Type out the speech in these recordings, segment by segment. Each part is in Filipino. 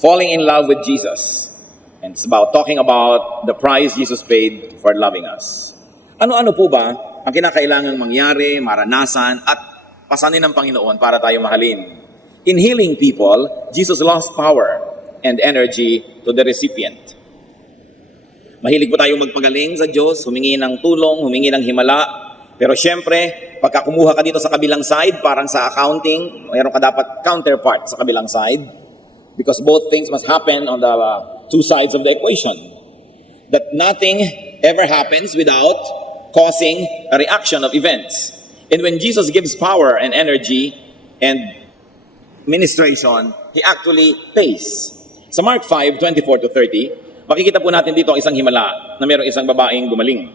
falling in love with Jesus. And it's about talking about the price Jesus paid for loving us. Ano-ano po ba ang kinakailangang mangyari, maranasan, at pasanin ng Panginoon para tayo mahalin? In healing people, Jesus lost power and energy to the recipient. Mahilig po tayong magpagaling sa Diyos, humingi ng tulong, humingi ng himala. Pero syempre, pagka kumuha ka dito sa kabilang side, parang sa accounting, mayroon ka dapat counterpart sa kabilang side. Because both things must happen on the two sides of the equation. That nothing ever happens without causing a reaction of events. And when Jesus gives power and energy and ministration, He actually pays. Sa Mark 5:24-30, makikita po natin dito ang isang himala na mayroong isang babaeng gumaling.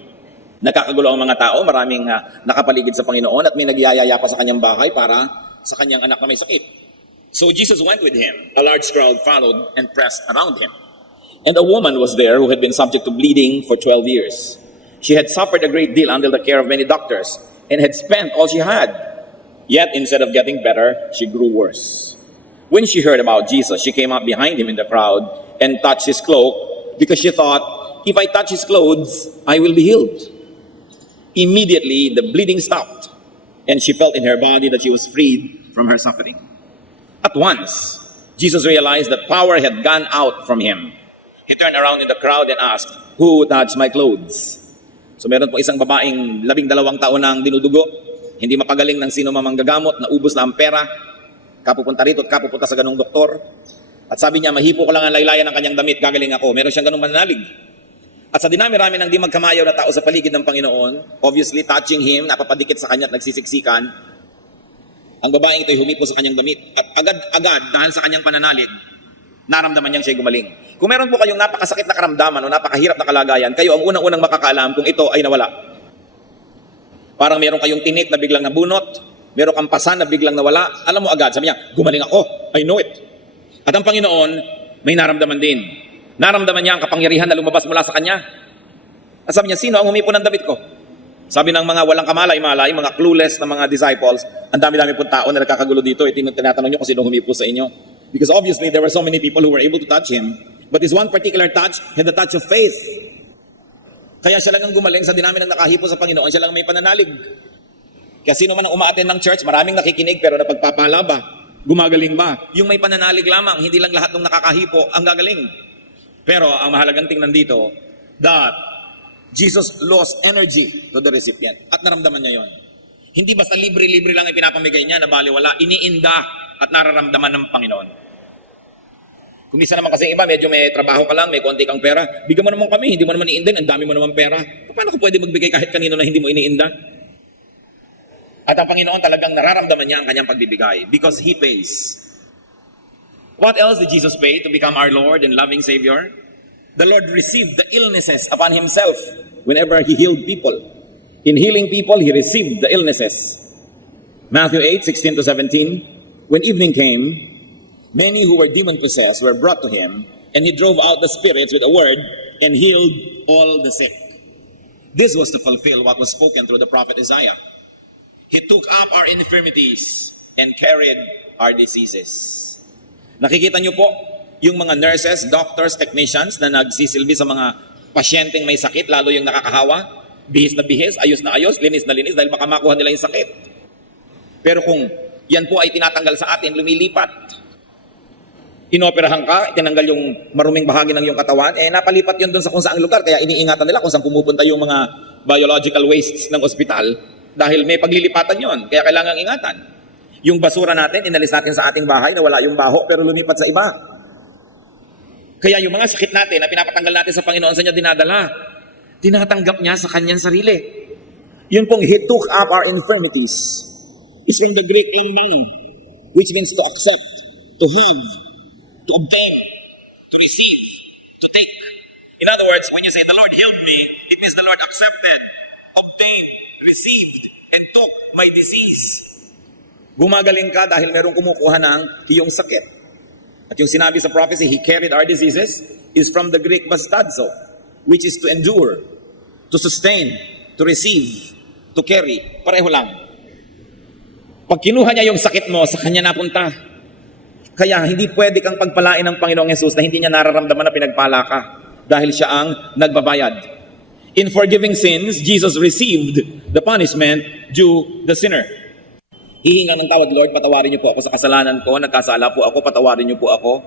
Nakakagulo ang mga tao, maraming nakapaligid sa Panginoon at may nagyayaya pa sa kanyang bahay para sa kanyang anak na may sakit. So Jesus went with him. A large crowd followed and pressed around him. And a woman was there who had been subject to bleeding for 12 years. She had suffered a great deal under the care of many doctors and had spent all she had. Yet instead of getting better, she grew worse. When she heard about Jesus, she came up behind him in the crowd and touched his cloak because she thought, if I touch his clothes, I will be healed. Immediately, the bleeding stopped and she felt in her body that she was freed from her suffering. At once, Jesus realized that power had gone out from him. He turned around in the crowd and asked, "Who touched my clothes?" So meron po isang babaeng 12 taon nang dinudugo, hindi mapagaling ng sino mamang gagamot, naubos na ang pera, kapupunta rito at kapupunta sa ganung doktor. At sabi niya, mahipo ko lang ang laylayan ng kanyang damit, gagaling ako. Meron siyang ganung mananalig. At sa dinami-rami ng di magkamayaw na tao sa paligid ng Panginoon, obviously touching him, napapadikit sa kanya at nagsisiksikan, ang babaeng ito'y humipo sa kanyang damit at agad-agad dahil sa kanyang pananalig, naramdaman niyang siya'y gumaling. Kung meron po kayong napakasakit na karamdaman o napakahirap na kalagayan, kayo ang unang-unang makakaalam kung ito ay nawala. Parang meron kayong tinik na biglang nabunot, meron kang pasan na biglang nawala, alam mo agad, sabi niya, gumaling ako, I know it. At ang Panginoon, may naramdaman din. Naramdaman niya ang kapangyarihan na lumabas mula sa kanya. At sabi niya, sino ang humipo ng damit ko? Sabi ng mga walang kamalay-malay, mga clueless na mga disciples, ang dami-dami pong tao na nakakagulo dito, tinatanong nyo kung sino humipo sa inyo. Because obviously, there were so many people who were able to touch him. But this one particular touch had the touch of faith. Kaya siya lang ang gumaling sa dinami ng nakahipo sa Panginoon, siya lang may pananalig. Kaya sino man ang umaattend ng church, maraming nakikinig pero napagpapala ba? Gumagaling ba? Yung may pananalig lamang, hindi lang lahat ng nakakahipo ang gagaling. Pero ang mahalagang tingnan dito, that Jesus lost energy to the recipient. At naramdaman niya yon. Hindi basta libre-libre lang ipinapamigay niya na baliwala, iniinda at nararamdaman ng Panginoon. Kung minsan naman kasi iba, medyo may trabaho ka lang, may konti kang pera, bigyan mo naman kami, hindi mo naman iniinda, ang dami mo naman pera. Paano ko pwede magbigay kahit kanino na hindi mo iniinda? At ang Panginoon talagang nararamdaman niya ang kanyang pagbibigay because He pays. What else did Jesus pay to become our Lord and loving Savior? The Lord received the illnesses upon Himself whenever He healed people. In healing people, He received the illnesses. Matthew 8:16-17, when evening came, many who were demon-possessed were brought to Him, and He drove out the spirits with a word and healed all the sick. This was to fulfill what was spoken through the prophet Isaiah. He took up our infirmities and carried our diseases. Nakikita niyo po, yung mga nurses, doctors, technicians na nagsisilbi sa mga pasyenteng may sakit, lalo yung nakakahawa, bihis na bihis, ayos na ayos, linis na linis, dahil baka makuha nila yung sakit. Pero kung yan po ay tinatanggal sa atin, lumilipat. Inoperahan ka, tinanggal yung maruming bahagi ng iyong katawan, napalipat yun doon sa kung saang lugar, kaya iniingatan nila kung saan pumupunta yung mga biological wastes ng ospital, dahil may paglilipatan yon, kaya kailangang ingatan. Yung basura natin, inalis natin sa ating bahay na wala yung baho, pero lumipat sa iba. Kaya yung mga sakit natin na pinapatanggal natin sa Panginoon, sa niya dinadala. Tinatanggap niya sa kanyang sarili. Yun pong He took up our infirmities. It's from the Greek lamang, which means to accept, to have, to obtain, to receive, to take. In other words, when you say, the Lord healed me, it means the Lord accepted, obtained, received, and took my disease. Gumagaling ka dahil merong kumukuha ng iyong sakit. At yung sinabi sa prophecy, He carried our diseases, is from the Greek bastadzo, which is to endure, to sustain, to receive, to carry. Pareho lang. Pag kinuha niya yung sakit mo, sa kanya napunta. Kaya hindi pwede kang pagpalain ng Panginoong Yesus na hindi niya nararamdaman na pinagpala ka dahil siya ang nagbabayad. In forgiving sins, Jesus received the punishment due the sinner. Hihinga ng tawad, Lord, patawarin niyo po ako sa kasalanan ko, nagkasala po ako, patawarin niyo po ako.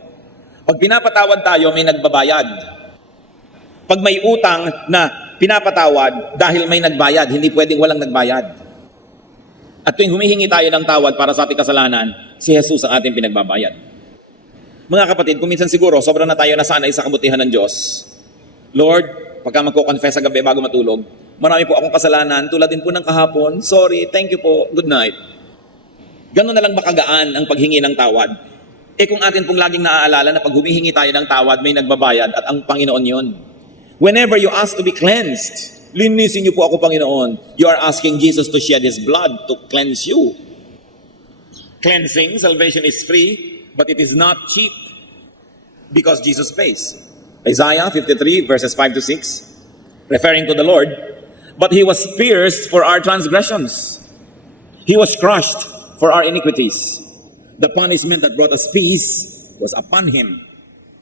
Pag pinapatawad tayo, may nagbabayad. Pag may utang na pinapatawad dahil may nagbayad, hindi pwedeng walang nagbayad. At tuwing humihingi tayo ng tawad para sa ating kasalanan, si Jesus ang ating pinagbabayad. Mga kapatid, kung minsan siguro, sobrang na tayo nasanay sa kabutihan ng Diyos. Lord, pagka magko-confess sa gabi bago matulog, marami po akong kasalanan, tulad din po ng kahapon, sorry, thank you po, good night. Ganun na lang ba kagaan ang paghingi ng tawad? Kung atin pong laging naaalala na pag humihingi tayo ng tawad, may nagbabayad at ang Panginoon yun. Whenever you ask to be cleansed, linisin niyo po ako, Panginoon. You are asking Jesus to shed His blood to cleanse you. Cleansing, salvation is free, but it is not cheap because Jesus pays. Isaiah 53 verses 5 to 6, referring to the Lord, but He was pierced for our transgressions. He was crushed for our iniquities. The punishment that brought us peace was upon Him,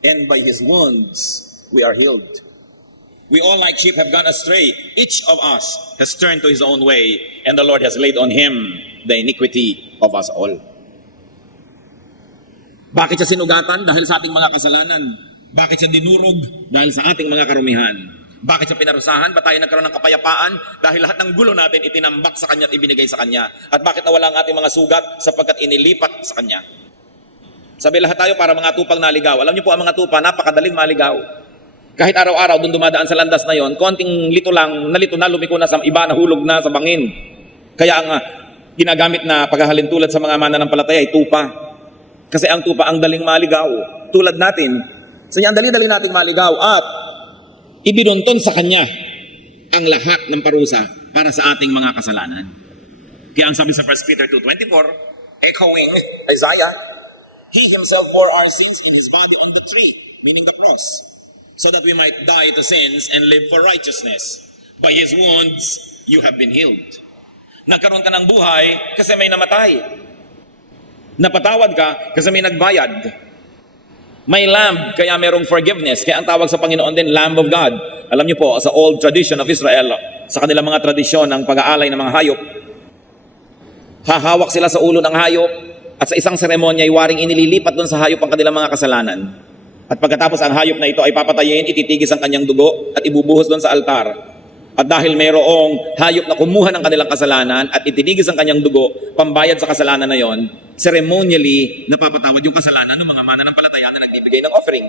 and by His wounds we are healed. We all like sheep have gone astray. Each of us has turned to his own way, and the Lord has laid on Him the iniquity of us all. Bakit siya sinugatan? Dahil sa ating mga kasalanan. Bakit siya dinurog? Dahil sa ating mga karumihan. Bakit siya pinarusahan? Ba't tayo nagkaroon ng kapayapaan? Dahil lahat ng gulo natin itinambak sa Kanya at ibinigay sa Kanya. At bakit nawala ang ating mga sugat? Sapagkat inilipat sa Kanya. Sabi lahat tayo para mga tupang naligaw. Alam niyo po ang mga tupa, napakadaling maligaw. Kahit araw-araw doon dumadaan sa landas na yon, konting lito lang, nalito na, lumiko na sa iba, nahulog na sa bangin. Kaya ang ginagamit na paghahalintulad sa mga mananampalataya ay tupa. Kasi ang tupa ang daling maligaw. Tulad natin, sa ang dali-dali nating maligaw at ibinunton sa Kanya ang lahat ng parusa para sa ating mga kasalanan. Kaya ang sabi sa 1 Peter 2:24, echoing Isaiah, He Himself bore our sins in His body on the tree, meaning the cross, so that we might die to sins and live for righteousness. By His wounds, you have been healed. Nagkaroon ka ng buhay kasi may namatay. Napatawad ka kasi may nagbayad. May lamb, kaya merong forgiveness. Kaya ang tawag sa Panginoon din, Lamb of God. Alam niyo po, sa old tradition of Israel, sa kanilang mga tradisyon ng pag-aalay ng mga hayop, hahawak sila sa ulo ng hayop at sa isang seremonya ay waring inililipat doon sa hayop ang kanilang mga kasalanan. At pagkatapos ang hayop na ito ay papatayin, ititigis ang kanyang dugo at ibubuhos doon sa altar. At dahil mayroong hayop na kumuha ng kanilang kasalanan at itinigis ang kanyang dugo, pambayad sa kasalanan na yon, ceremonially napapatawad yung kasalanan ng mga mananampalataya na nagbibigay ng offering.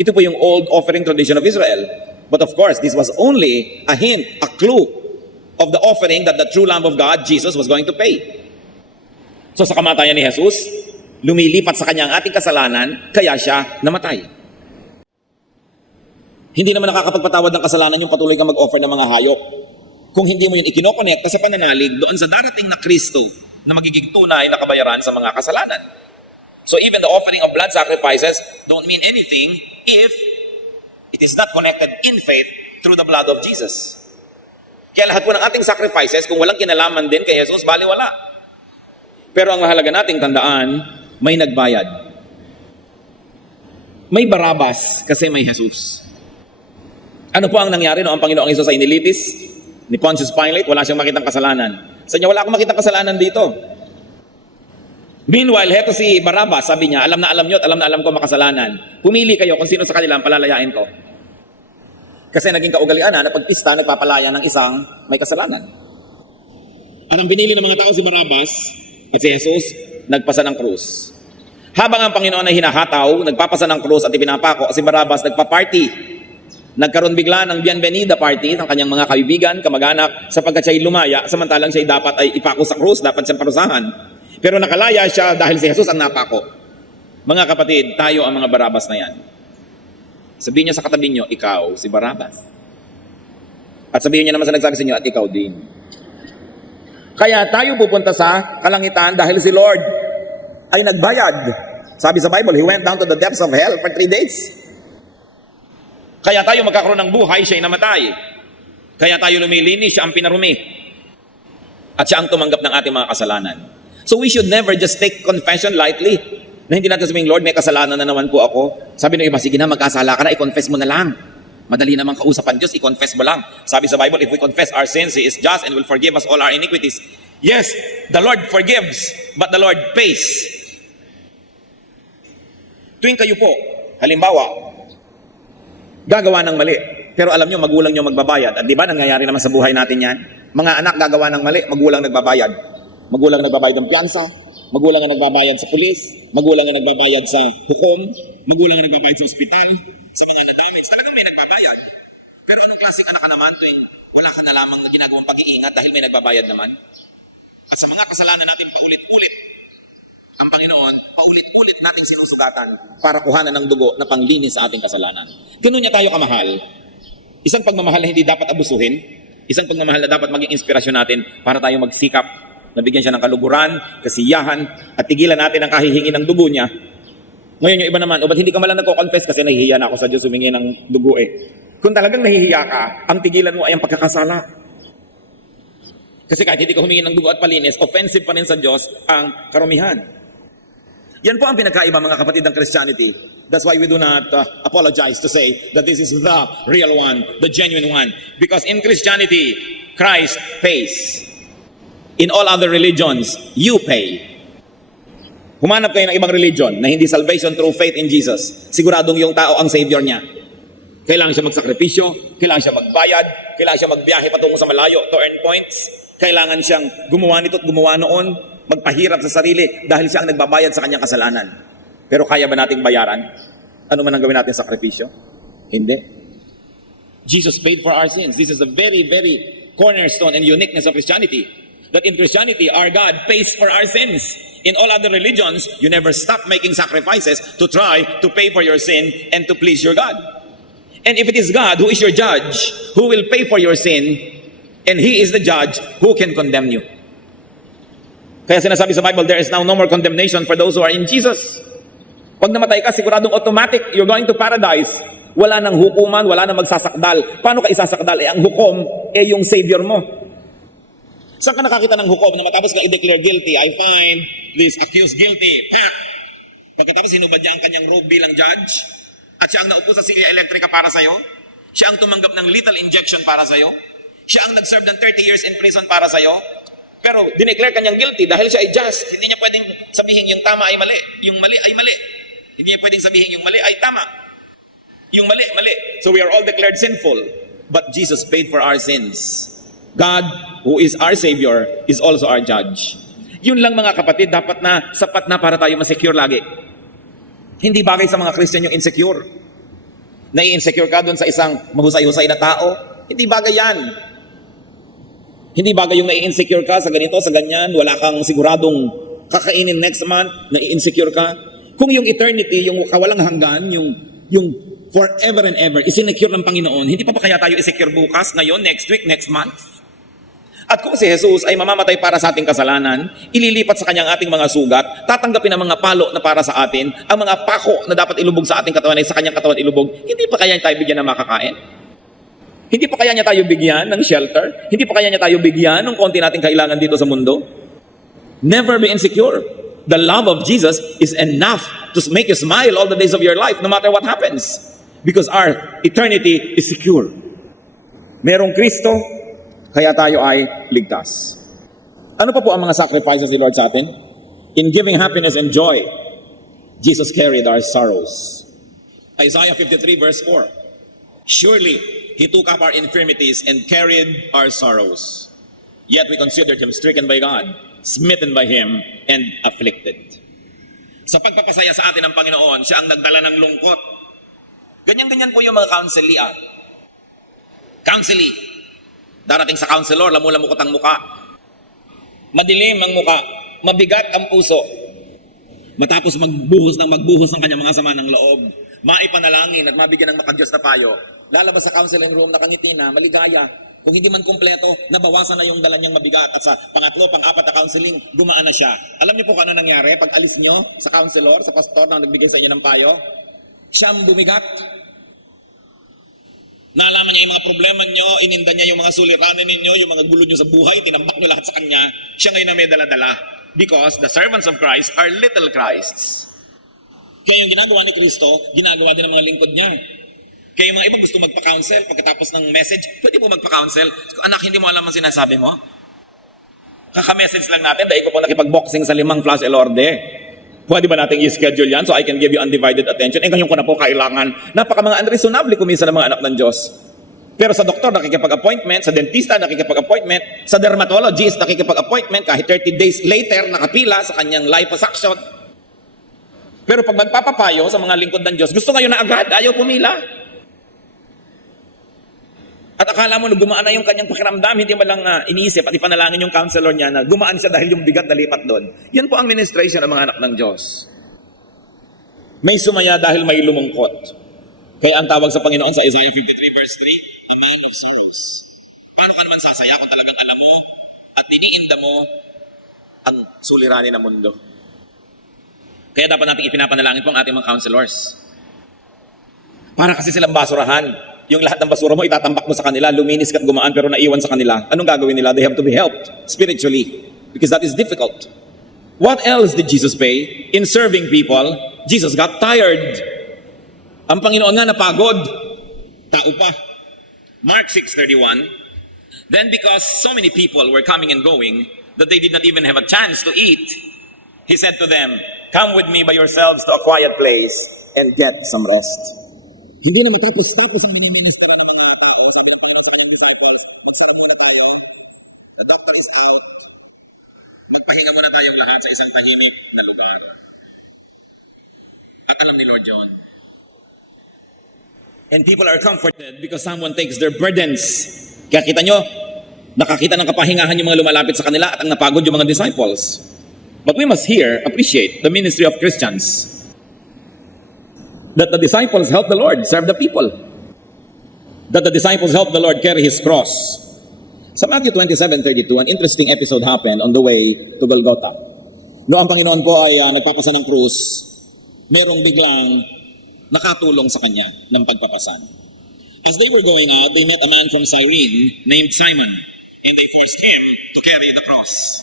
Ito po yung old offering tradition of Israel. But of course, this was only a hint, a clue of the offering that the true Lamb of God, Jesus, was going to pay. So sa kamatayan ni Jesus, lumilipat sa kanya ang ating kasalanan, kaya siya namatay. Hindi naman nakakapagpatawad ng kasalanan yung patuloy kang mag-offer ng mga hayop. Kung hindi mo yun ikinokonekta sa pananalig doon sa darating na Kristo na magiging tunay na kabayaran sa mga kasalanan. So even the offering of blood sacrifices don't mean anything if it is not connected in faith through the blood of Jesus. Kaya lahat po ng ating sacrifices, kung walang kinalaman din kay Jesus, baliwala. Pero ang mahalaga nating tandaan, may nagbayad. May Barabas kasi may Jesus. Ano po ang nangyari noong ang Panginoong Hesus ay nilitis ni Pontius Pilate? Wala siyang makitang kasalanan. Sa niya, wala akong makitang kasalanan dito. Meanwhile, heto si Barabas, sabi niya, alam na alam niyo at alam na alam ko makasalanan. Pumili kayo kung sino sa kanila ang palalayain ko. Kasi naging kaugalian na pag pista, nagpapalaya ng isang may kasalanan. At ang pinili ng mga tao si Barabas at si Jesus, nagpasa ng krus. Habang ang Panginoon ay hinahataw, nagpapasa ng krus at ipinapako, si Barabas nagpa-party. Nagkaroon bigla ng bienvenida party ng kanyang mga kaibigan, kamag-anak, sapagkat siya'y lumaya, samantalang siya'y dapat ay ipako sa krus, dapat siyang parusahan. Pero nakalaya siya dahil si Jesus ang napako. Mga kapatid, tayo ang mga Barabas na yan. Sabihin niyo sa katabi niyo, ikaw si Barabas. At sabihin niyo naman sa nagsabi sa inyo, at ikaw din. Kaya tayo pupunta sa kalangitan dahil si Lord ay nagbayad. Sabi sa Bible, He went down to the depths of hell for 3 days. Kaya tayo magkakaroon ng buhay, siya'y namatay. Kaya tayo lumilinis, siya ang pinarumi. At siya ang tumanggap ng ating mga kasalanan. So we should never just take confession lightly. Na hindi natin sabihin, Lord, may kasalanan na naman po ako. Sabi ng iba, sige na, magkasala ka na, i-confess mo na lang. Madali namang kausapan Diyos, i-confess mo lang. Sabi sa Bible, if we confess our sins, He is just and will forgive us all our iniquities. Yes, the Lord forgives, but the Lord pays. Tuwing kayo po, halimbawa, gagawa ng mali, pero alam nyo, magulang nyo magbabayad. At di ba, nangyayari naman sa buhay natin yan? Mga anak gagawa ng mali, magulang nagbabayad. Magulang nagbabayad ng piyansa, magulang ang nagbabayad sa pulis, magulang ang nagbabayad sa hukom, magulang ang nagbabayad sa ospital, sa mga na-damage. Talagang may nagbabayad. Pero anong klaseng anak ka naman tuwing wala ka na lamang na ginagawang pag-iingat dahil may nagbabayad naman? At sa mga kasalanan natin paulit-ulit, ang Panginoon, paulit-ulit natin sinusugatan para kuhanan ng dugo na panglinis sa ating kasalanan. Ganun niya tayo kamahal. Isang pagmamahal na hindi dapat abusuhin, isang pagmamahal na dapat maging inspirasyon natin para tayo magsikap, nabigyan siya ng kaluguran, kasiyahan, at tigilan natin ang kahihingi ng dugo niya. Ngayon yung iba naman, o ba't hindi ka malang nagko-confess kasi nahihiya na ako sa Diyos humingi ng dugo eh. Kung talagang nahihiya ka, ang tigilan mo ay ang pagkakasala. Kasi kahit hindi ka humingi ng dugo at palinis, offensive pa rin sa Diyos ang karumihan. Yan po ang pinagkaiba mga kapatid ng Christianity. That's why we do not apologize to say that this is the real one, the genuine one. Because in Christianity, Christ pays. In all other religions, you pay. Humanap kayo ng ibang religion na hindi salvation through faith in Jesus. Siguradong yung tao ang Savior niya. Kailangan siya magsakripisyo, kailangan siya magbayad, kailangan siya magbiyahe patungo sa malayo to earn points, kailangan siyang gumawa nito at gumawa noon, magpahirap sa sarili dahil siya ang nagbabayad sa kanyang kasalanan. Pero kaya ba nating bayaran? Ano man ang gawin natin sakripisyo? Hindi. Jesus paid for our sins. This is a very, very cornerstone and uniqueness of Christianity. That in Christianity, our God pays for our sins. In all other religions, you never stop making sacrifices to try to pay for your sin and to please your God. And if it is God who is your judge, who will pay for your sin, and He is the judge, who can condemn you? Kaya sinasabi sa Bible, there is now no more condemnation for those who are in Jesus. Pag namatay ka, siguradong automatic, you're going to paradise. Wala nang hukuman, wala nang magsasakdal. Paano ka isasakdal? Ang hukom, yung Savior mo. Saan ka nakakita ng hukom na matapos ka i-declare guilty? I find this accused guilty. Pak! Pagkatapos hinubad niya ang kanyang robe bilang judge, at siya ang naupo sa silya elektrika para sa'yo, siya ang tumanggap ng lethal injection para sa'yo, siya ang nag-serve ng 30 years in prison para sa'yo, pero dineclare kanyang guilty dahil siya ay just. Hindi niya pwedeng sabihin yung tama ay mali, yung mali ay mali. Hindi niya pwedeng sabihin yung mali ay tama. Yung mali, mali. So we are all declared sinful, but Jesus paid for our sins. God, who is our Savior, is also our judge. Yun lang mga kapatid, dapat na, sapat na para tayo masecure lagi. Hindi bagay sa mga Christian yung insecure. Nai-insecure ka doon sa isang mahusay-husay na tao. Hindi bagay yan. Hindi bagay yung nai-insecure ka sa ganito, sa ganyan, wala kang siguradong kakainin next month, nai-insecure ka. Kung yung eternity, yung kawalang hanggan, yung forever and ever, isinecure ng Panginoon, hindi pa kaya tayo isecure bukas, ngayon, next week, next month? At kung si Jesus ay mamamatay para sa ating kasalanan, ililipat sa kanyang ating mga sugat, tatanggapin ang mga palo na para sa atin, ang mga pako na dapat ilubog sa ating katawan ay sa kanyang katawan ilubog, hindi pa kaya tayo bigyan ng makakain? Hindi pa kaya niya tayo bigyan ng shelter? Hindi pa kaya niya tayo bigyan ng konti nating kailangan dito sa mundo? Never be insecure. The love of Jesus is enough to make you smile all the days of your life, no matter what happens. Because our eternity is secure. Merong Kristo, kaya tayo ay ligtas. Ano pa po ang mga sacrifices ni Lord sa atin? In giving happiness and joy, Jesus carried our sorrows. Isaiah 53 verse 4. Surely, He took up our infirmities and carried our sorrows. Yet we considered Him stricken by God, smitten by Him, and afflicted. Sa pagpapasaya sa atin ng Panginoon, siya ang nagdala ng lungkot. Ganyan-ganyan po yung mga counselee. Counselee. Darating sa counselor, lamu-lamukot ang muka. Madilim ang muka. Mabigat ang puso. Matapos magbuhos ng kanyang mga sama ng loob, maipanalangin at mabigyan ng makadiyos na payo, lalabas sa counseling room nakangiti na, maligaya. Kung hindi man kumpleto, nabawasan na yung dala niyang mabigat. At sa pangatlo, pang-apat na counseling, gumaan na siya. Alam niyo po kung ano nangyari? Pag alis niyo sa counselor, sa pastor na nagbigay sa inyo ng payo, siya ang bumigat. Naalaman niya yung mga problema niyo, ininda niya yung mga suliranin ninyo, yung mga gulo niyo sa buhay, tinambak niyo lahat sa kanya. Siya ngayon na may dala-dala. Because the servants of Christ are little Christs. Kaya yung ginagawa ni Kristo, ginagawa din ng mga lingkod niya. Kaya yung mga ibang gusto magpa-counsel, pagkatapos ng message, pwede po magpa-counsel. Anak, hindi mo alam ang sinasabi mo? Kaka-message lang natin, dahil ko po nakipag-boxing sa 5 Flash Elorde. Pwede ba nating i-schedule yan so I can give you undivided attention? Eh ngayon ko na po kailangan. Napaka mga unreasonable kuminsan ng mga anak ng Diyos. Pero sa doktor, nakikipag-appointment. Sa dentista, nakikipag-appointment. Sa dermatologist, nakikipag-appointment. Kahit 30 days later, nakapila sa kanyang liposuction. Pero pag magpapapayo sa mga lingkod ng Diyos, gusto ngayon na agad, ayaw pumila. At akala mo na gumaan na yung kanyang pakiramdam, hindi mo lang iniisip at ipanalangin yung counselor niya na gumaan siya dahil yung bigat na lipat doon. Yan po ang ministration ng mga anak ng Diyos. May sumaya dahil may lumungkot. Kaya ang tawag sa Panginoon sa Isaiah 53 verse 3, a man of sorrows. Paano ka naman sasaya kung talagang alam mo at diniinda mo ang suliranin ng mundo? Kaya dapat natin ipinapanalangin po ang ating mga counselors. Para kasi silang basurahan. Yung lahat ng basura mo, itatambak mo sa kanila, luminis ka't gumaan pero naiwan sa kanila. Anong gagawin nila? They have to be helped spiritually because that is difficult. What else did Jesus pay? In serving people, Jesus got tired. Ang Panginoon nga napagod. Tao pa. Mark 6:31, then because so many people were coming and going that they did not even have a chance to eat, He said to them, come with me by yourselves to a quiet place and get some rest. Hindi na matapos-tapos ang miniministera ng mga tao. Sabi ng Panginoon sa kanyang disciples, magsarap muna tayo. The doctor is out. Magpahinga muna tayong lahat sa isang tahimik na lugar. At alam ni Lord John. And people are comforted because someone takes their burdens. Kaya kita nyo, nakakita ng kapahingahan yung mga lumalapit sa kanila at ang napagod yung mga disciples. But we must here appreciate the ministry of Christians. That the disciples help the Lord serve the people. That the disciples help the Lord carry His cross. Sa Matthew 27:32, an interesting episode happened on the way to Golgotha. No, ang Panginoon po ay nagpapasa ng krus, merong biglang nakatulong sa kanya ng pagpapasan. As they were going out, they met a man from Cyrene named Simon, and they forced him to carry the cross.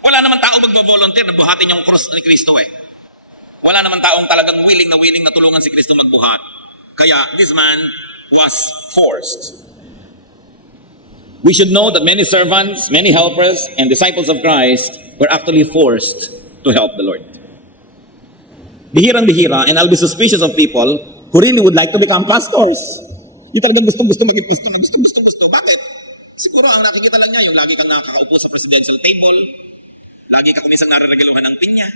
Wala naman tao magbo-volunteer na buhatin yung cross ni Kristo eh. Wala naman taong talagang willing na tulungan si Kristo magbuhat. Kaya this man was forced. We should know that many servants, many helpers, and disciples of Christ were actually forced to help the Lord. Bihirang-bihira, and I'll be suspicious of people who really would like to become pastors. Yung talagang gustong-gusto maging pastor na gustong-gusto. Bakit? Siguro ang nakikita lang niya, yung lagi kang nakakaupo sa presidential table, lagi ka kumisang nararagiluhan ng pinya,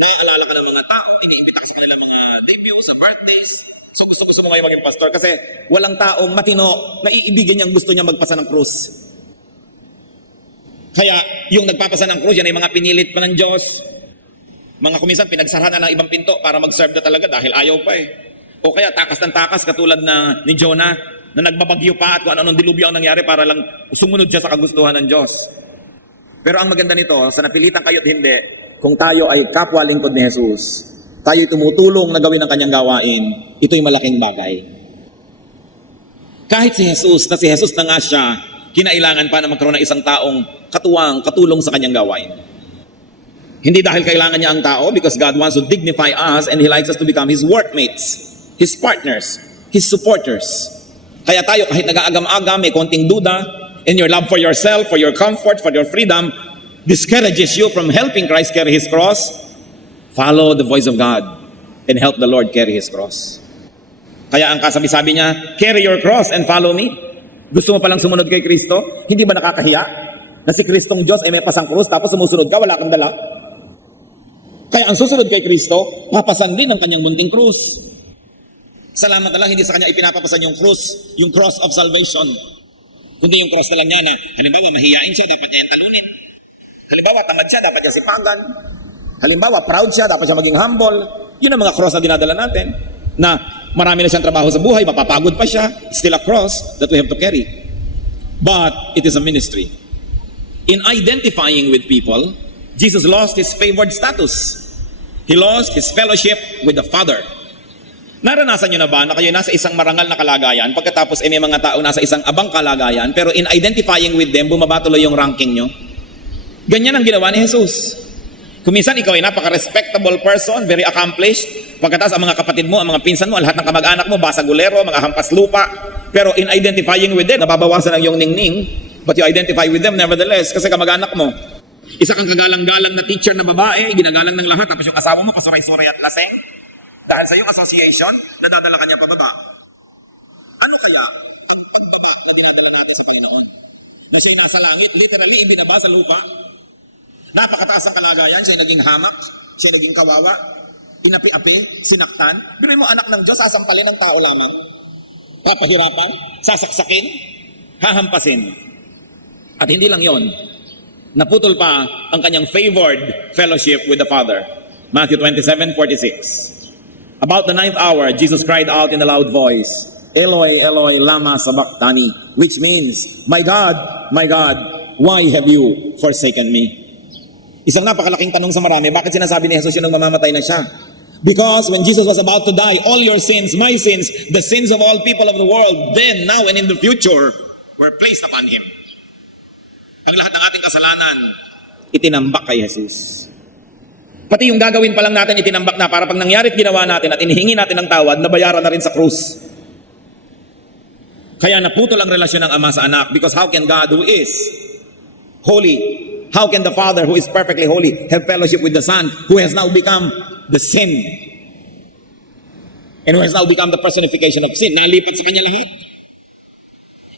naialala ka ng mga tao, iniimbita ka sa kanila mga debuts, sa birthdays. So gusto mo ngayon maging pastor kasi walang taong matino na iibigin niyang gusto niya magpasa ng krus. Kaya yung nagpapasa ng krus, yan ay mga pinilit pa ng Diyos. Mga kuminsan pinagsarahan na ng ibang pinto para mag-serve na talaga dahil ayaw pa eh. O kaya takas ng takas katulad na ni Jonah na nagbabagyo pa at kung anong dilubyo ang nangyari para lang sumunod siya sa kagustuhan ng Diyos. Pero ang maganda nito, sa napilitan kayo't hindi, kung tayo ay kapwa lingkod ni Jesus, tayo tumutulong na gawin ang kanyang gawain, ito'y malaking bagay. Kahit si Jesus na nga siya, kinailangan pa na magkaroon ng isang taong katulong sa kanyang gawain. Hindi dahil kailangan niya ang tao, because God wants to dignify us and He likes us to become His workmates, His partners, His supporters. Kaya tayo kahit nag-aagam-agam, may konting duda, and your love for yourself, for your comfort, for your freedom, discourages you from helping Christ carry His cross, follow the voice of God and help the Lord carry His cross. Kaya ang kasabi-sabi niya, carry your cross and follow me. Gusto mo palang sumunod kay Kristo? Hindi ba nakakahiya na si Kristong Diyos ay may pasang krus tapos sumusunod ka, wala kang dala? Kaya ang susunod kay Kristo, papasan din ang kanyang munting krus. Salamat na lang, hindi sa kanya ipinapapasan yung krus, yung cross of salvation. Kundi yung cross na lang niya na, halimbawa, mahihain siya, dapat niya talunin. Halimbawa, tamad siya, dapat niya sipagan. Halimbawa, proud siya, dapat siya maging humble. Yun ang mga cross na dinadala natin. Na marami na siyang trabaho sa buhay, mapapagod pa siya. Still a cross that we have to carry. But it is a ministry. In identifying with people, Jesus lost His favored status. He lost His fellowship with the Father. Naranasan nyo na ba na kayo nasa isang marangal na kalagayan, pagkatapos may mga tao nasa isang abang kalagayan, pero in identifying with them, bumaba tuloy yung ranking nyo? Ganyan ang ginawa ni Jesus. Kuminsan ikaw ay napaka-respectable person, very accomplished. Pagkatapos ang mga kapatid mo, ang mga pinsan mo, ang lahat ng kamag-anak mo, basagulero, mga hampas lupa. Pero in identifying with them, nababawasan ang iyong ningning, but you identify with them nevertheless kasi kamag-anak mo. Isa kang kagalang-galang na teacher na babae, ginagalang ng lahat, tapos yung asawa mo, pasuray-suray at laseng. Dahil sa iyong association, nadadala ka niya pababa. Ano kaya ang pagbaba na dinadala natin sa Panginoon? Na siya'y nasa langit, literally, ibinaba sa lupa. Napakataas ang kalagayan, siya'y naging hamak, siya'y naging kawawa, inapi-api, sinaktan. Binoy mo anak ng Diyos, sasampalin ng tao lamang. Papahirapan, sasaksakin, hahampasin. At hindi lang yon, naputol pa ang kanyang favored fellowship with the Father. Matthew 27:46. About the 9th hour, Jesus cried out in a loud voice, Eloi, Eloi, lama sabachthani, which means, my God, why have you forsaken me? Isang napakalaking tanong sa marami, bakit sinasabi ni Jesus yun nang mamamatay na siya? Because when Jesus was about to die, all your sins, my sins, the sins of all people of the world, then, now, and in the future, were placed upon Him. Ang lahat ng ating kasalanan, itinambak kay Jesus. Pati yung gagawin pa lang natin, itinambak na para pag nangyarit ginawa natin at inihingi natin ng tawad, nabayaran na rin sa krus. Kaya naputol ang relasyon ng Ama sa Anak because how can God who is holy, how can the Father who is perfectly holy have fellowship with the Son who has now become the sin and who has now become the personification of sin? Nailipit sa kanya lahat.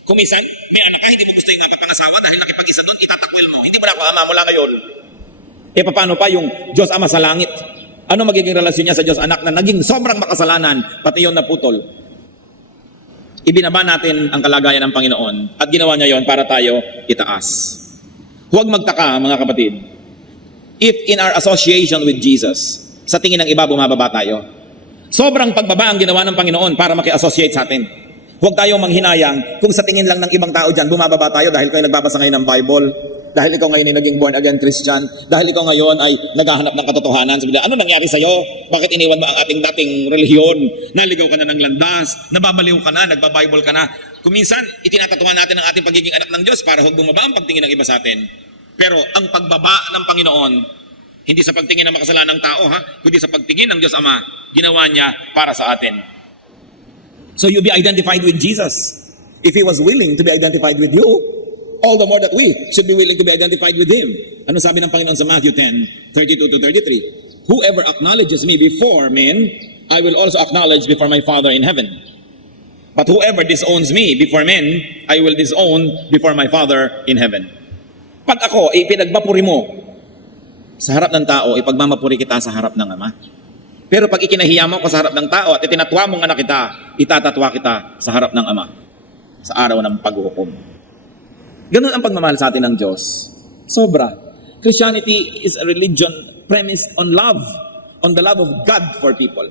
Kumisan, may anak ka, hindi mo gusto yung mapapangasawa dahil nakipag-isa doon, itatakwil mo. Hindi mo na ako ama mula ngayon. Paano pa yung Diyos Ama sa langit? Ano magiging relasyon niya sa Diyos Anak na naging sobrang makasalanan, pati yun naputol? Ibinaba natin ang kalagayan ng Panginoon at ginawa niya yon para tayo itaas. Huwag magtaka mga kapatid, if in our association with Jesus, sa tingin ng iba bumababa tayo. Sobrang pagbaba ang ginawa ng Panginoon para maki-associate sa atin. Huwag tayong manghinayang kung sa tingin lang ng ibang tao dyan, bumababa tayo dahil kayo nagbabasa ngayon ng Bible, dahil ikaw ngayon ay naging born again Christian, dahil ikaw ngayon ay naghahanap ng katotohanan. Sabi nila, ano nangyari sa'yo? Bakit iniwan mo ang ating dating relihiyon? Naligaw ka na ng landas, nababaliw ka na, nagbabible ka na. Kuminsan, itinatatuhan natin ang ating pagiging anak ng Diyos para huwag bumaba ang pagtingin ng iba sa atin. Pero ang pagbaba ng Panginoon, hindi sa pagtingin ng makasalanang tao, kundi sa pagtingin ng Diyos Ama, ginawa niya para sa atin. So you be identified with Jesus. If He was willing to be identified with you, all the more that we should be willing to be identified with Him. Ano sabi ng Panginoon sa Matthew 10:32-33? Whoever acknowledges me before men, I will also acknowledge before my Father in heaven. But whoever disowns me before men, I will disown before my Father in heaven. Pag ako, ipinagbapuri mo sa harap ng tao, ipagmamapuri kita sa harap ng Ama. Pero pag ikinahiya mo ko sa harap ng tao at itinatwa mong anak kita, itatatwa kita sa harap ng Ama sa araw ng paghuhukom. Ganun ang pagmamahal sa atin ng Diyos. Sobra. Christianity is a religion premised on love, on the love of God for people.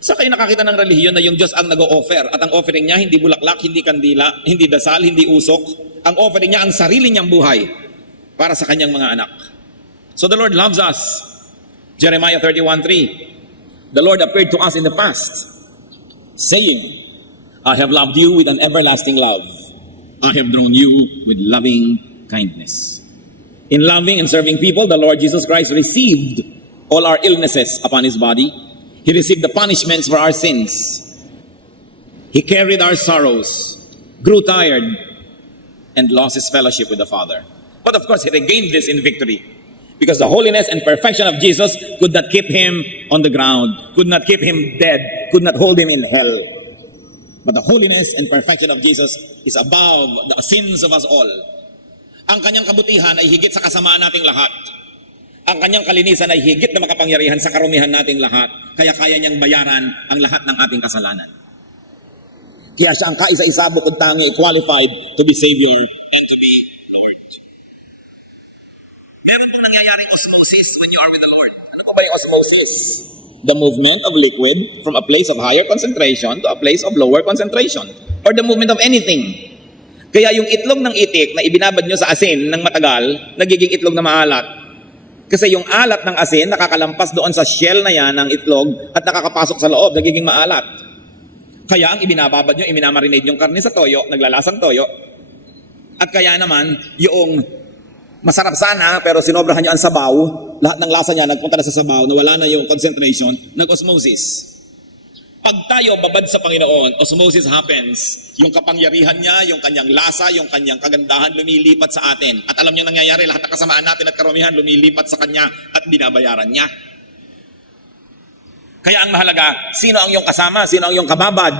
Sa kayo nakakita ng relihiyon na yung Diyos ang nag-o-offer at ang offering niya hindi bulaklak, hindi kandila, hindi dasal, hindi usok. Ang offering niya ang sarili niyang buhay para sa kanyang mga anak. So the Lord loves us. Jeremiah 31:3. The Lord appeared to us in the past, saying, I have loved you with an everlasting love. I have drawn you with loving kindness. In loving and serving people, the Lord Jesus Christ received all our illnesses upon His body. He received the punishments for our sins. He carried our sorrows, grew tired, and lost His fellowship with the Father. But of course, He regained this in victory. Because the holiness and perfection of Jesus could not keep Him on the ground, could not keep Him dead, could not hold Him in hell. But the holiness and perfection of Jesus is above the sins of us all. Ang kanyang kabutihan ay higit sa kasamaan nating lahat. Ang kanyang kalinisan ay higit na makapangyarihan sa karumihan nating lahat. Kaya kaya niyang bayaran ang lahat ng ating kasalanan. Kaya siya ang kaisa-isa bukod tangi, qualified to be Savior and to be Lord. Meron pong nangyayaring osmosis when you are with the Lord. Ano po ba yung osmosis? The movement of liquid from a place of higher concentration to a place of lower concentration. Or the movement of anything. Kaya yung itlog ng itik na ibinabad nyo sa asin ng matagal, nagiging itlog na maalat. Kasi yung alat ng asin nakakalampas doon sa shell na yan ng itlog at nakakapasok sa loob, nagiging maalat. Kaya ang ibinababad nyo, iminamarinate yung karne sa toyo, naglalasang toyo. At kaya naman, yung Masarap sana, pero sinobrahan niya ang sabaw. Lahat ng lasa niya nagpunta na sa sabaw, nawala na yung concentration, nag-osmosis. Pag tayo babad sa Panginoon, osmosis happens. Yung kapangyarihan niya, yung kanyang lasa, yung kanyang kagandahan lumilipat sa atin. At alam niyo nangyayari, lahat ng kasamaan natin at karumihan lumilipat sa kanya at binabayaran niya. Kaya ang mahalaga, sino ang iyong kasama, sino ang iyong kababad?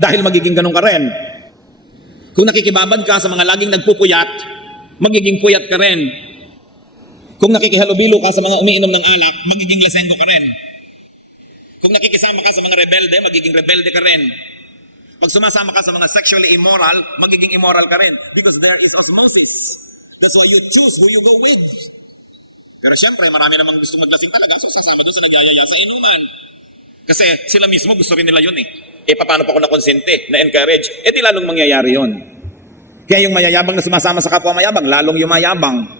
Dahil magiging ganun ka rin. Kung nakikibabad ka sa mga laging nagpupuyat, magiging puyat ka rin. Kung nakikihalubilo ka sa mga umiinom ng alak, magiging lasenggo ka rin. Kung nakikisama ka sa mga rebelde, magiging rebelde ka rin. Pag sumasama ka sa mga sexually immoral, magiging immoral ka rin. Because there is osmosis. That's why you choose who you go with. Pero syempre, marami namang gusto maglasing talaga, so sasama doon sa nagyayaya sa inuman. Kasi sila mismo gusto rin nila yun eh. Paano pa ako nakonsente, na-encourage? Di lalong mangyayari yun. Kaya yung mayayabang na sumasama sa kapwa mayabang, lalong yumayabang.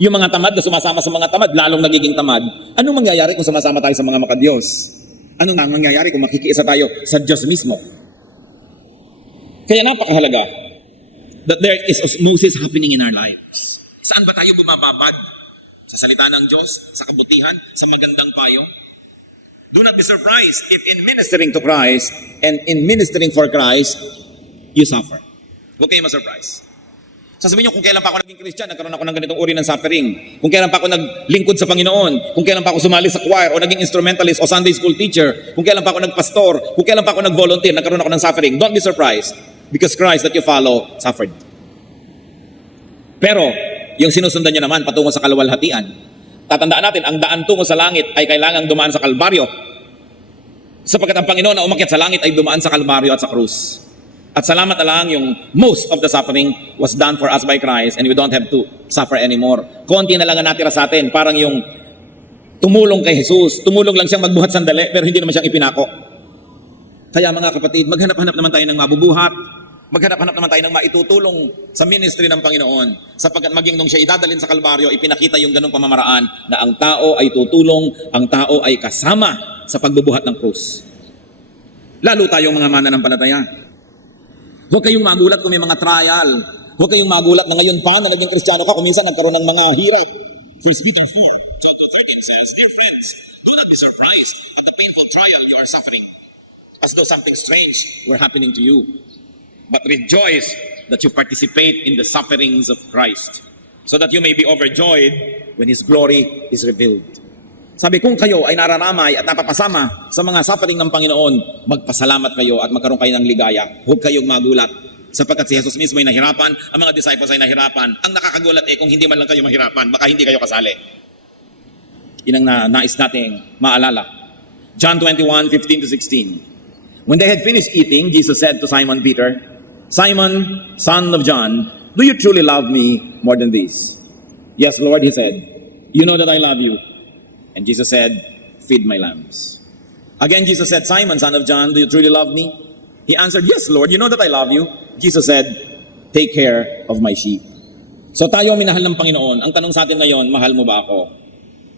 Yung mga tamad na sumasama sa mga tamad, lalong nagiging tamad. Anong mangyayari kung sumasama tayo sa mga makadiyos? Anong mangyayari kung makikiisa tayo sa Diyos mismo? Kaya napakahalaga that there is osmosis happening in our lives. Saan ba tayo bumababad? Sa salita ng Diyos, sa kabutihan, sa magandang payo? Do not be surprised if in ministering to Christ and in ministering for Christ, you suffer. Huwag kayo ma-surprise. Sasabihin nyo, kung kailan pa ako naging Christian, nagkaroon ako ng ganitong uri ng suffering. Kung kailan pa ako naglingkod sa Panginoon, kung kailan pa ako sumali sa choir, o naging instrumentalist, o Sunday school teacher, kung kailan pa ako nagpastor, kung kailan pa ako nag-volunteer, nagkaroon ako ng suffering. Don't be surprised, because Christ that you follow suffered. Pero, yung sinusundan niya naman patungo sa kaluwalhatian, tatandaan natin, ang daan tungo sa langit ay kailangang dumaan sa Kalbaryo. Sapagkat ang Panginoon na umakyat sa langit ay dumaan sa Kalbaryo at sa krus. At salamat na lang yung most of the suffering was done for us by Christ and we don't have to suffer anymore. Konti na lang ang natira sa atin. Parang yung tumulong kay Jesus. Tumulong lang siyang magbuhat sandali pero hindi naman siyang ipinako. Kaya mga kapatid, maghanap-hanap naman tayo ng mabubuhat. Maghanap-hanap naman tayo ng maitutulong sa ministry ng Panginoon. Sapagkat maging nung siya idadalin sa Kalbaryo, ipinakita yung ganung pamamaraan na ang tao ay tutulong, ang tao ay kasama sa pagbubuhat ng krus. Lalo tayong mga mananampalataya. Huwag kayong magulat kung may mga trial. Huwag kayong magulat na ngayon pa na naging Kristiyano ka kung minsan nagkaroon ng mga hirap. 1 Peter 4:12-13 says, Dear friends, do not be surprised at the painful trial you are suffering, as though something strange were happening to you. But rejoice that you participate in the sufferings of Christ, so that you may be overjoyed when His glory is revealed. Sabi, kung kayo ay nararamay at napapasama sa mga suffering ng Panginoon, magpasalamat kayo at magkaroon kayo ng ligaya. Huwag kayong magulat. Sapagkat si Jesus mismo ay nahirapan, ang mga disciples ay nahirapan. Ang nakakagulat kung hindi man lang kayo mahirapan, baka hindi kayo kasali. Yun ang nais nating maalala. John 21:15-16. When they had finished eating, Jesus said to Simon Peter, Simon, son of John, do you truly love me more than this? Yes, Lord, he said. You know that I love you. And Jesus said, feed my lambs. Again, Jesus said, Simon, son of John, do you truly love me? He answered, yes, Lord, you know that I love you. Jesus said, take care of my sheep. So tayo minahal ng Panginoon. Ang tanong sa atin ngayon, mahal mo ba ako?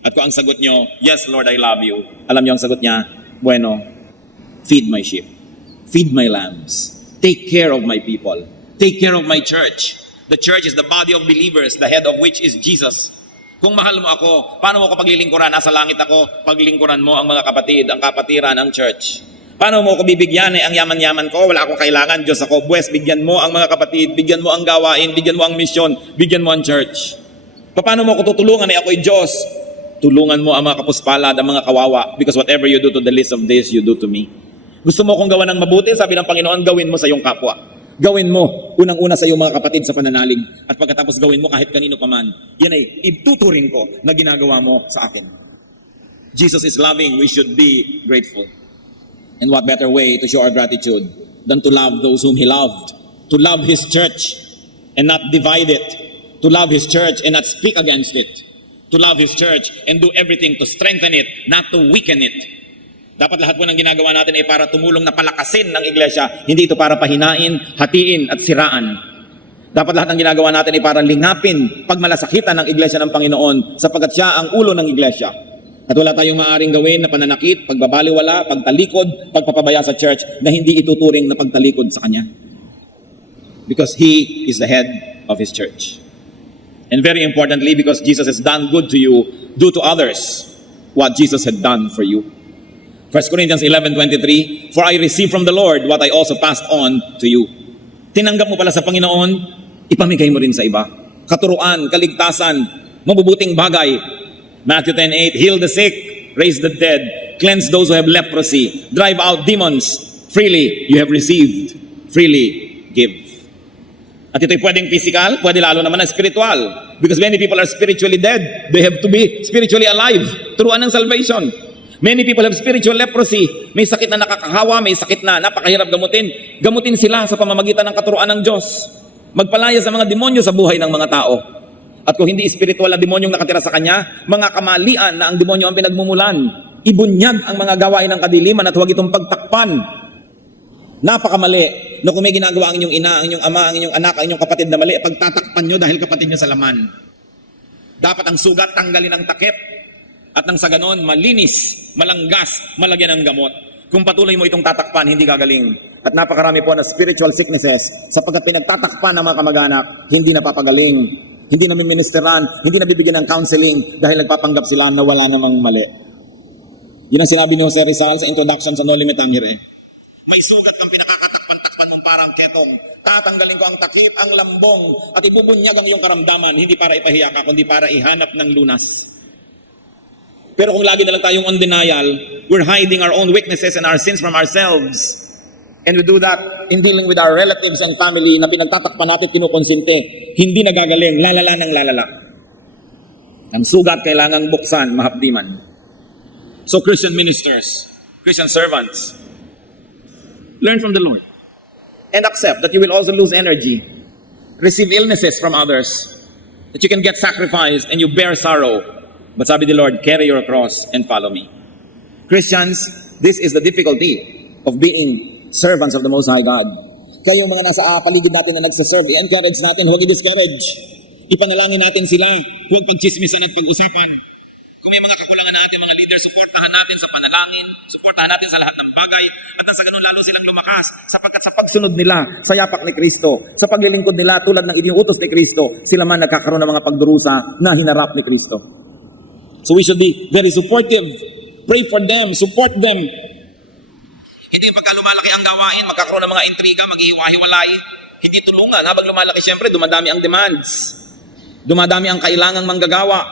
At kung ang sagot nyo, yes, Lord, I love you. Alam nyo ang sagot niya, bueno, feed my sheep. Feed my lambs. Take care of my people. Take care of my church. The church is the body of believers, the head of which is Jesus. Kung mahal mo ako, paano mo ko paglilingkuran? Nasa langit ako, paglingkuran mo ang mga kapatid, ang kapatiran, ang church. Paano mo ko bibigyan ang yaman-yaman ko? Wala akong kailangan, Diyos ako. Buwes, bigyan mo ang mga kapatid, bigyan mo ang gawain, bigyan mo ang misyon, bigyan mo ang church. Paano mo ko tutulungan? Ako'y Diyos. Tulungan mo ang mga kapuspalad, ang mga kawawa, because whatever you do to the least of this, you do to me. Gusto mo kong gawa ng mabuti? Sabi ng Panginoon, gawin mo sa iyong kapwa. Gawin mo, unang-una sa iyong mga kapatid sa pananalig. At pagkatapos gawin mo kahit kanino pa man. Yan ay ituturing ko na ginagawa mo sa akin. Jesus is loving, we should be grateful. And what better way to show our gratitude than to love those whom He loved? To love His church and not divide it. To love His church and not speak against it. To love His church and do everything to strengthen it, not to weaken it. Dapat lahat po ng ginagawa natin ay para tumulong na palakasin ng iglesia. Hindi ito para pahinain, hatiin at siraan. Dapat lahat ng ginagawa natin ay para lingapin, pagmalasakitan ng iglesia ng Panginoon sapagkat siya ang ulo ng iglesia. At wala tayong maaaring gawin na pananakit, pagbabaliwala, pagtalikod, pagpapabaya sa church na hindi ituturing na pagtalikod sa Kanya. Because He is the head of His church. And very importantly, because Jesus has done good to you, do to others what Jesus had done for you. 1 Corinthians 11:23, for I received from the Lord what I also passed on to you. Tinanggap mo pala sa Panginoon, ipamigay mo rin sa iba. Katuruan, kaligtasan, mabubuting bagay. Matthew 10:8, heal the sick, raise the dead, cleanse those who have leprosy, drive out demons. Freely you have received, freely give. At ito'y pwedeng physical, pwede lalo naman na spiritual. Because many people are spiritually dead. They have to be spiritually alive. Turuan ng salvation. Many people have spiritual leprosy. May sakit na nakakahawa, may sakit na napakahirap gamutin. Gamutin sila sa pamamagitan ng katuruan ng Diyos. Magpalaya sa mga demonyo sa buhay ng mga tao. At kung hindi spiritual na demonyong nakatira sa kanya, mga kamalian na ang demonyo ang pinagmumulan. Ibunyag ang mga gawain ng kadiliman at huwag itong pagtakpan. Napakamali na kung may ginagawa ang inyong ina, ang inyong ama, ang inyong anak, ang inyong kapatid na mali, pagtatakpan nyo dahil kapatid nyo sa laman. Dapat ang sugat tanggalin ang takip. At nang sa ganon, malinis, malanggas, malagyan ng gamot. Kung patuloy mo itong tatakpan, hindi gagaling. At napakarami po na spiritual sicknesses sapagkat pinagtatakpan ng mga kamag-anak, hindi napapagaling, hindi na ministeran, hindi na bibigyan ng counseling dahil nagpapanggap sila na wala namang mali. Yun ang sinabi ni Jose Rizal sa introduction sa No Limit Tangere. May sugat kang pinakakatakpan-takpan ng parang ketong. Tatanggalin ko ang takip, ang lambong, at ibubunyag ang iyong karamdaman, hindi para ipahiya ka, kundi para ihanap ng lunas. Pero kung lagi na lang tayong on denial, we're hiding our own weaknesses and our sins from ourselves. And we do that in dealing with our relatives and family na pinagtatakpan natin, kinukonsinte. Hindi nagagaling, lalala ng lalala. Ang sugat kailangang buksan, mahapdiman. So Christian ministers, Christian servants, learn from the Lord. And accept that you will also lose energy. Receive illnesses from others. That you can get sacrificed and you bear sorrow. But sabi the Lord, carry your cross and follow me. Christians, this is the difficulty of being servants of the Most High God. Kaya yung mga nasa paligid natin na nagsaserve, i-encourage natin, huwag i-discourage. Ipanalangin natin sila, huwag pagchismisan at pag-usapan. Kung may mga kakulangan natin, mga leader, suportahan natin sa panalangin, suportahan natin sa lahat ng bagay, at nang sa ganun lalo silang lumakas, sapagkat sa pagsunod nila sa yapak ni Kristo, sa paglilingkod nila tulad ng iniutos ni Kristo, sila man nagkakaroon ng mga pagdurusa na hinarap ni Kristo. So we should be very supportive. Pray for them, support them. Hindi pagka lumalaki ang gawain, magkakaroon ng mga intriga, maghihiwa-hiwalay. Hindi tulungan. Habang lumalaki, syempre, dumadami ang demands. Dumadami ang kailangang manggagawa.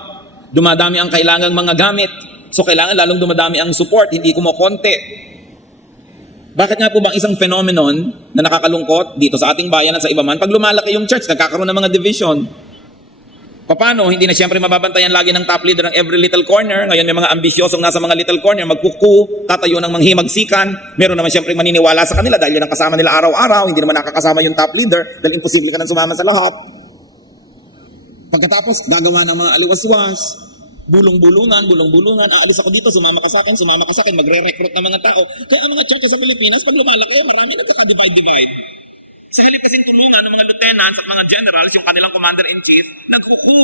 Dumadami ang kailangang mga gamit. So kailangan lalong dumadami ang support, hindi kumukonti. Bakit nga po bang isang phenomenon na nakakalungkot dito sa ating bayan at sa iba man, pag lumalaki yung church, nagkakaroon ng mga division. Paano? Hindi na siyempre mababantayan lagi ng top leader ng every little corner. Ngayon may mga ambisyosong nasa mga little corner, magkuku, tatayo ng manghimagsikan. Meron naman siyempre maniniwala sa kanila dahil yun ang kasama nila araw-araw. Hindi naman nakakasama yung top leader dahil imposible ka nang sumama sa lahat. Pagkatapos, gagawa ng mga aliwaswas, bulong-bulungan, aalis ako dito, sumama ka sa akin, magre-recruit ng mga tao. Kaya ang mga churches sa Pilipinas, pag lumalaki, marami nagkaka-divide-divide. Sa halip kasing tulungan ng mga lieutenants at mga generals, yung kanilang commander-in-chief, nagkuku.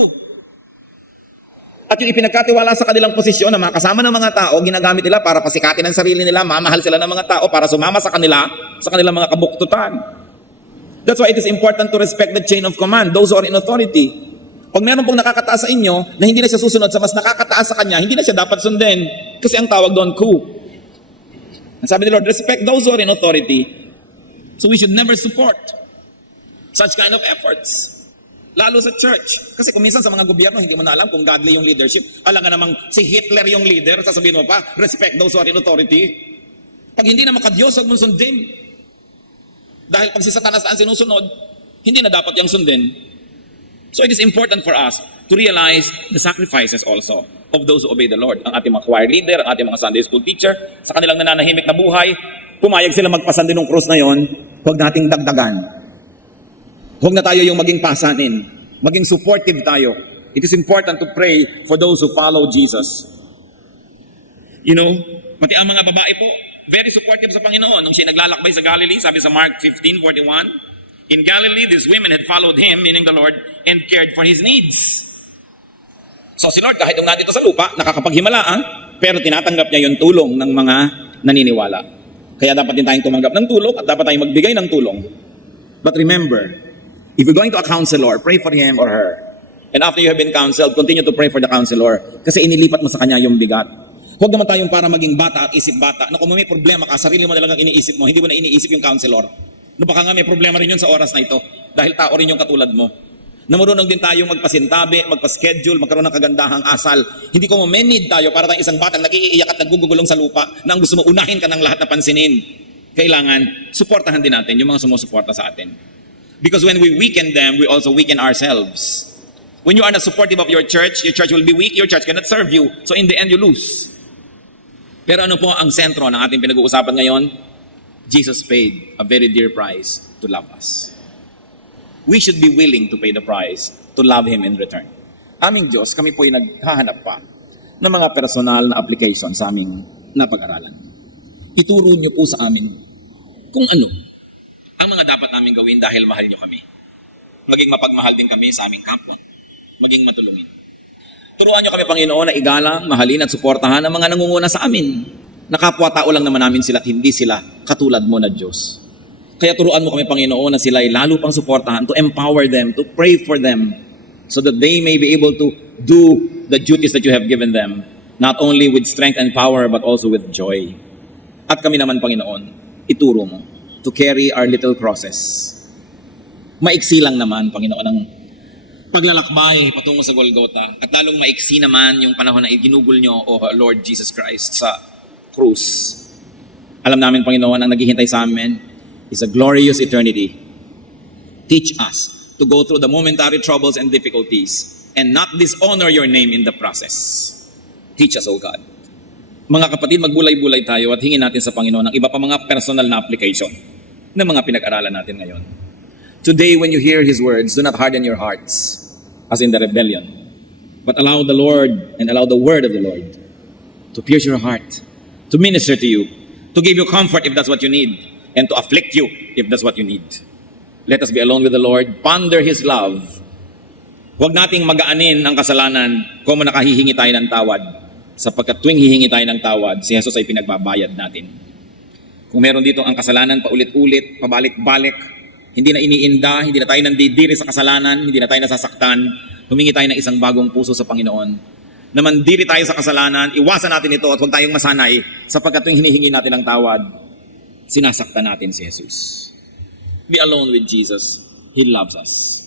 At yung ipinagkatiwala sa kanilang posisyon na makasama ng mga tao, ginagamit nila para pasikatin ang sarili nila, mamahal sila ng mga tao para sumama sa kanilang mga kabuktutan. That's why it is important to respect the chain of command, those who are in authority. Pag meron pong nakakataas sa inyo, na hindi na siya susunod sa mas nakakataas sa kanya, hindi na siya dapat sundin. Kasi ang tawag doon, coup. And sabi ni Lord, respect those who are in authority. So we should never support such kind of efforts. Lalo sa church. Kasi kung minsan sa mga gobyerno, hindi mo na alam kung godly yung leadership. Alam nga namang si Hitler yung leader, sasabihin mo pa, respect those who are in authority. Pag hindi na makadiyos, huwag mong sundin. Dahil pag si Satanas ang sinusunod, hindi na dapat yung sundin. So it is important for us to realize the sacrifices also of those who obey the Lord. Ang ating mga choir leader, ang ating mga Sunday school teacher, sa kanilang nananahimik na buhay, pumayag sila magpasandi ng krus na yon, huwag nating dagdagan. Huwag na tayo yung maging pasanin. Maging supportive tayo. It is important to pray for those who follow Jesus. You know, pati ang mga babae po, very supportive sa Panginoon. Nung siya naglalakbay sa Galilee, sabi sa Mark 15:41, in Galilee, these women had followed him, meaning the Lord, and cared for his needs. So si Lord, kahit yung nandito sa lupa, nakakapaghimalaan, pero tinatanggap niya yung tulong ng mga naniniwala. Kaya dapat din tayong tumanggap ng tulong at dapat tayong magbigay ng tulong. But remember, if you're going to a counselor, pray for him or her. And after you have been counseled, continue to pray for the counselor. Kasi inilipat mo sa kanya yung bigat. Huwag naman tayong para maging bata at isip bata. Na kung may problema ka, sarili mo na lang ang iniisip mo, hindi mo na iniisip yung counselor. No, baka nga may problema rin yun sa oras na ito. Dahil tao rin yung katulad mo. Na marunong din tayong magpasintabi, magpa-schedule, magkaroon ng kagandahang asal. Hindi ko may need tayo para tayong isang batang nag-iiyak at nagugugulong sa lupa na ang gusto mo unahin ka ng lahat na pansinin. Kailangan, suportahan din natin yung mga sumusuporta sa atin. Because when we weaken them, we also weaken ourselves. When you are not supportive of your church will be weak, your church cannot serve you. So in the end, you lose. Pero ano po ang sentro ng ating pinag-uusapan ngayon? Jesus paid a very dear price to love us. We should be willing to pay the price to love Him in return. Aming Diyos, kami po ay naghahanap pa ng mga personal na application sa aming napag-aralan. Ituro niyo po sa amin kung ano ang mga dapat namin gawin dahil mahal niyo kami. Maging mapagmahal din kami sa aming kapwa. Maging matulungin. Turuan niyo kami, Panginoon, na igalang, mahalin at suportahan ang mga nangunguna sa amin. Nakapwa-tao lang naman namin sila at hindi sila katulad mo na Diyos. Kaya turuan mo kami, Panginoon, na sila ay lalo pang suportahan, to empower them, to pray for them, so that they may be able to do the duties that you have given them, not only with strength and power, but also with joy. At kami naman, Panginoon, ituro mo to carry our little crosses. Maiksi lang naman, Panginoon, ang paglalakbay patungo sa Golgotha, at lalong maiksi naman yung panahon na iginugol nyo, O Lord Jesus Christ, sa krus. Alam namin, Panginoon, ang naghihintay sa amin is a glorious eternity. Teach us to go through the momentary troubles and difficulties and not dishonor your name in the process. Teach us, O God. Mga kapatid, magbulay-bulay tayo at hingin natin sa Panginoon ang iba pa mga personal na application ng mga pinag-aralan natin ngayon. Today, when you hear His words, do not harden your hearts as in the rebellion, but allow the Lord and allow the word of the Lord to pierce your heart, to minister to you, to give you comfort if that's what you need, and to afflict you if that's what you need. Let us be alone with the Lord, ponder His love. Huwag nating magaanin ang kasalanan kung nakahihingi tayo ng tawad, sapagkat tuwing hihingi tayo ng tawad, si Jesus ay pinagbabayad natin. Kung meron dito ang kasalanan paulit-ulit, pabalik-balik, hindi na iniinda, hindi na tayo nandidiri sa kasalanan, hindi na tayo nasasaktan, humingi tayo ng isang bagong puso sa Panginoon. Na mandiri tayo sa kasalanan, iwasan natin ito at huwag tayong masanay sapagkat tuwing hinihingi natin ng tawad, sinasaktan natin si Jesus. Be alone with Jesus. He loves us.